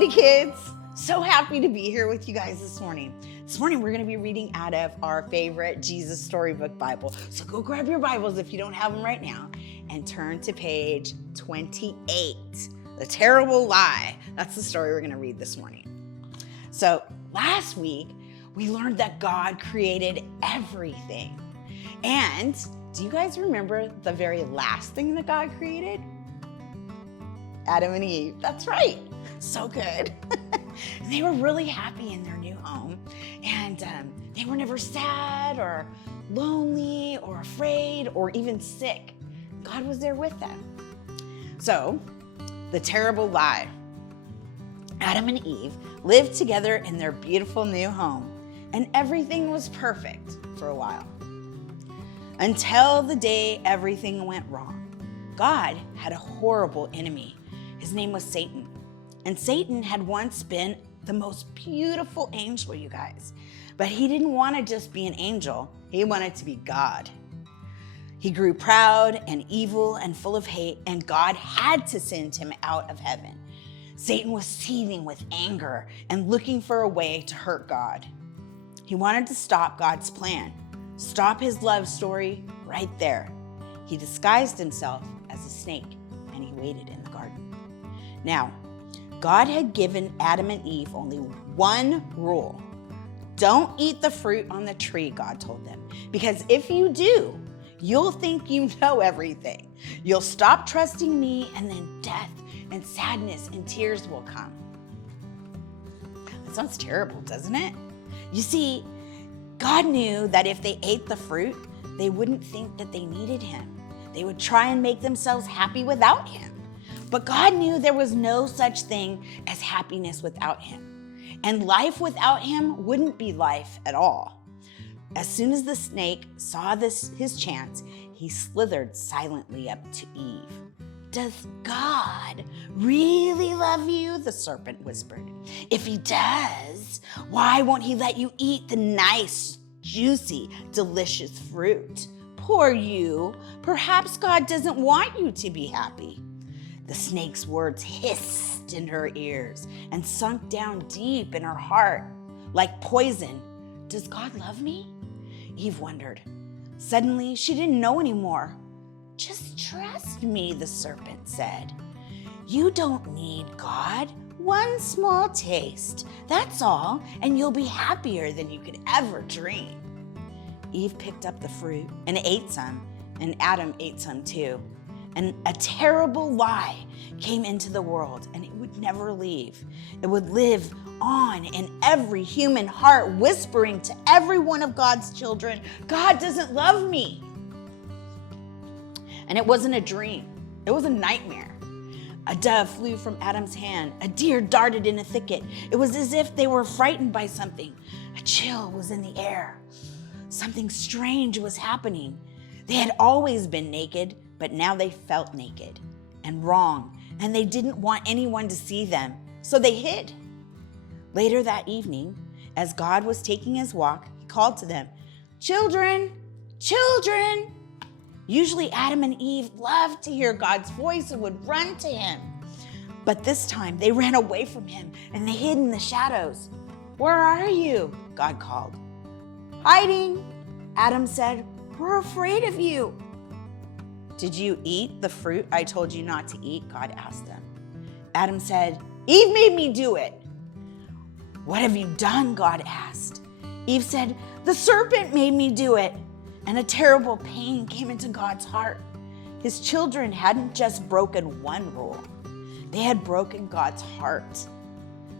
Hey kids, so happy to be here with you guys this morning. This morning we're going to be reading out of our favorite Jesus Storybook Bible. So go grab your Bibles if you don't have them right now and turn to page 28, The Terrible Lie. That's the story we're going to read this morning. So last week we learned that God created everything. And do you guys remember the very last thing that God created? Adam and Eve. That's right. So good. They were really happy in their new home, and they were never sad or lonely or afraid or even sick. God was there with them. So, the terrible lie. Adam and Eve lived together in their beautiful new home, and everything was perfect for a while. Until the day everything went wrong. God had a horrible enemy. His name was Satan. And Satan had once been the most beautiful angel, you guys. But he didn't want to just be an angel. He wanted to be God. He grew proud and evil and full of hate, and God had to send him out of heaven. Satan was seething with anger and looking for a way to hurt God. He wanted to stop God's plan, stop his love story right there. He disguised himself as a snake, and he waited in the garden. Now, God had given Adam and Eve only one rule. Don't eat the fruit on the tree, God told them, because if you do, you'll think you know everything. You'll stop trusting me, and then death and sadness and tears will come. That sounds terrible, doesn't it? You see, God knew that if they ate the fruit, they wouldn't think that they needed him. They would try and make themselves happy without him. But God knew there was no such thing as happiness without him. And life without him wouldn't be life at all. As soon as the snake saw his chance, he slithered silently up to Eve. Does God really love you? The serpent whispered. If he does, why won't he let you eat the nice, juicy, delicious fruit? Poor you. Perhaps God doesn't want you to be happy. The snake's words hissed in her ears and sunk down deep in her heart like poison. Does God love me? Eve wondered. Suddenly, she didn't know anymore. Just trust me, the serpent said. You don't need God. One small taste, that's all, and you'll be happier than you could ever dream. Eve picked up the fruit and ate some, and Adam ate some too. And a terrible lie came into the world, and it would never leave. It would live on in every human heart, whispering to every one of God's children, God doesn't love me. And it wasn't a dream. It was a nightmare. A dove flew from Adam's hand. A deer darted in a thicket. It was as if they were frightened by something. A chill was in the air. Something strange was happening. They had always been naked, but now they felt naked and wrong, and they didn't want anyone to see them, so they hid. Later that evening, as God was taking his walk, he called to them, Children, children. Usually Adam and Eve loved to hear God's voice and would run to him. But this time they ran away from him and they hid in the shadows. Where are you? God called. Hiding, Adam said. We're afraid of you. Did you eat the fruit I told you not to eat? God asked them. Adam said, Eve made me do it. What have you done? God asked. Eve said, the serpent made me do it. And a terrible pain came into God's heart. His children hadn't just broken one rule. They had broken God's heart.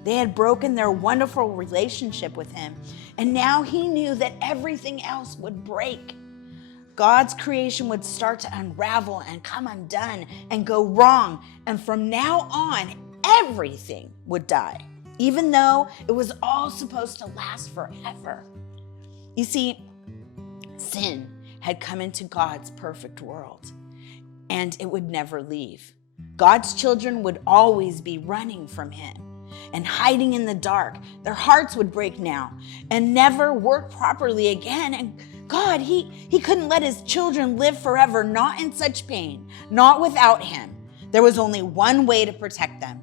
They had broken their wonderful relationship with him. And now he knew that everything else would break. God's creation would start to unravel and come undone and go wrong. And from now on, everything would die, even though it was all supposed to last forever. You see, sin had come into God's perfect world, and it would never leave. God's children would always be running from him and hiding in the dark. Their hearts would break now and never work properly again. And God, he couldn't let his children live forever, not in such pain, not without him. There was only one way to protect them.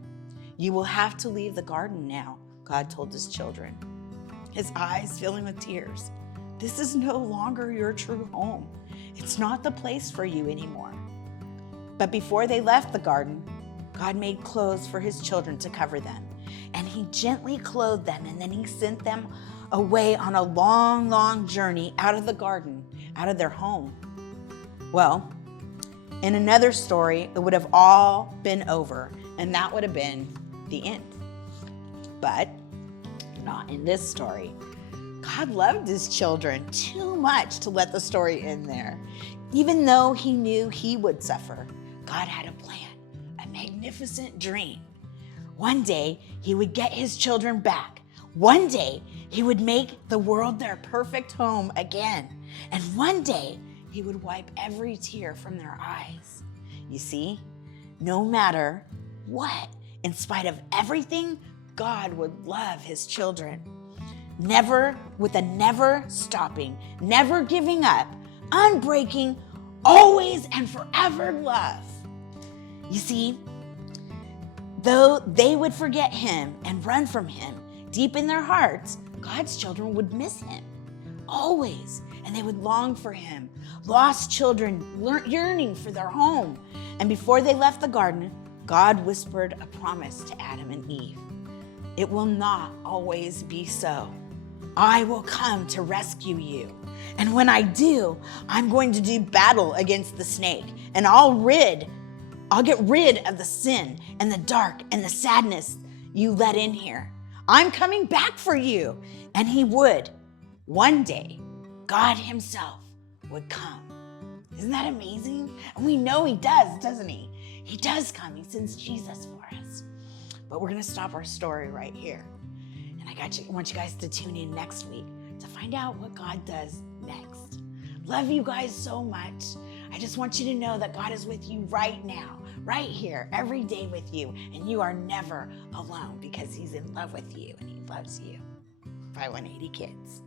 You will have to leave the garden now, God told his children, his eyes filling with tears. This is no longer your true home. It's not the place for you anymore. But before they left the garden, God made clothes for his children to cover them. And he gently clothed them, and then he sent them away on a long, long journey out of the garden, out of their home. Well, in another story, it would have all been over, and that would have been the end. But not in this story. God loved his children too much to let the story end there. Even though he knew he would suffer, God had a plan, a magnificent dream. One day, he would get his children back. One day, he would make the world their perfect home again. And one day, he would wipe every tear from their eyes. You see, no matter what, in spite of everything, God would love his children. With a never stopping, never giving up, unbreaking, always and forever love. You see, though they would forget him and run from him, deep in their hearts, God's children would miss him, always, and they would long for him. Lost children yearning for their home. And before they left the garden, God whispered a promise to Adam and Eve. It will not always be so. I will come to rescue you. And when I do, I'm going to do battle against the snake, and I'll get rid of the sin and the dark and the sadness you let in here. I'm coming back for you. And he would. One day, God himself would come. Isn't that amazing? And we know he does, doesn't he? He does come. He sends Jesus for us. But we're going to stop our story right here. And I want you guys to tune in next week to find out what God does next. Love you guys so much. I just want you to know that God is with you right now, right here, every day with you. And you are never alone because he's in love with you and he loves you. By 180 Kids.